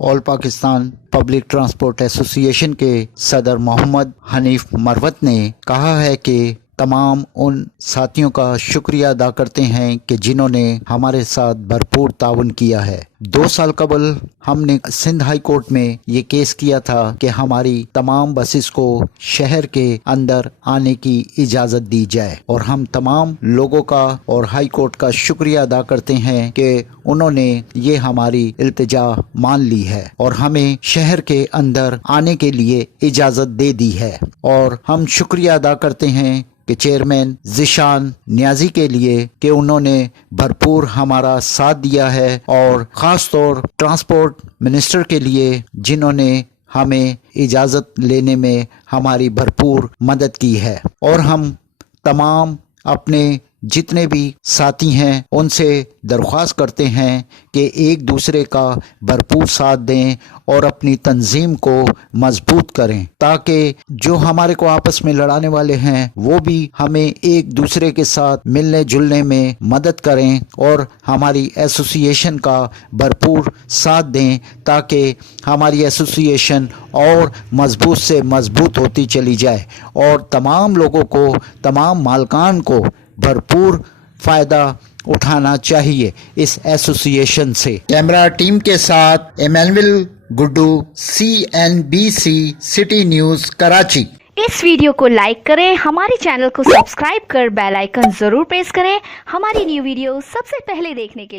All Pakistan public transport association के सदर मोहम्मद हनीफ मरवत ने कहा है कि तमाम उन साथियों का शुक्रिया अदा करते हैं कि जिन्होंने हमारे साथ भरपूर ताउन किया है। 2 साल कबल हमने सिंध हाई कोर्ट में ये केस किया था कि हमारी तमाम बसेस को शहर के अंदर आने की इजाज़त दी जाए, और हम तमाम लोगों का और हाई कोर्ट का शुक्रिया अदा करते हैं कि उन्होंने ये हमारी इल्तिजा मान ली है और हमें शहर के अंदर आने के लिए इजाज़त दे दी है। और हम शुक्रिया अदा करते हैं कि चेयरमैन ज़िशान नियाज़ी के लिए कि उन्होंने भरपूर हमारा साथ दिया है, और ख़ास तौर ट्रांसपोर्ट मिनिस्टर के लिए जिन्होंने हमें इजाज़त लेने में हमारी भरपूर मदद की है। और हम तमाम अपने जितने भी साथी हैं उनसे दरख्वास्त करते हैं कि एक दूसरे का भरपूर साथ दें और अपनी तंजीम को मजबूत करें, ताकि जो हमारे को आपस में लड़ाने वाले हैं वो भी हमें एक दूसरे के साथ मिलने जुलने में मदद करें और हमारी एसोसिएशन का भरपूर साथ दें, ताकि हमारी एसोसिएशन और मजबूत से मजबूत होती चली जाए और तमाम लोगों को, तमाम मालकान को भरपूर फ़ायदा उठाना चाहिए इस एसोसिएशन से। कैमरा टीम के साथ Emmanuel Guddu, CNBC city news Karachi. इस वीडियो को लाइक करें, हमारे चैनल को सब्सक्राइब कर बेल आइकन जरूर प्रेस करें हमारी न्यू वीडियो सबसे पहले देखने के लिए।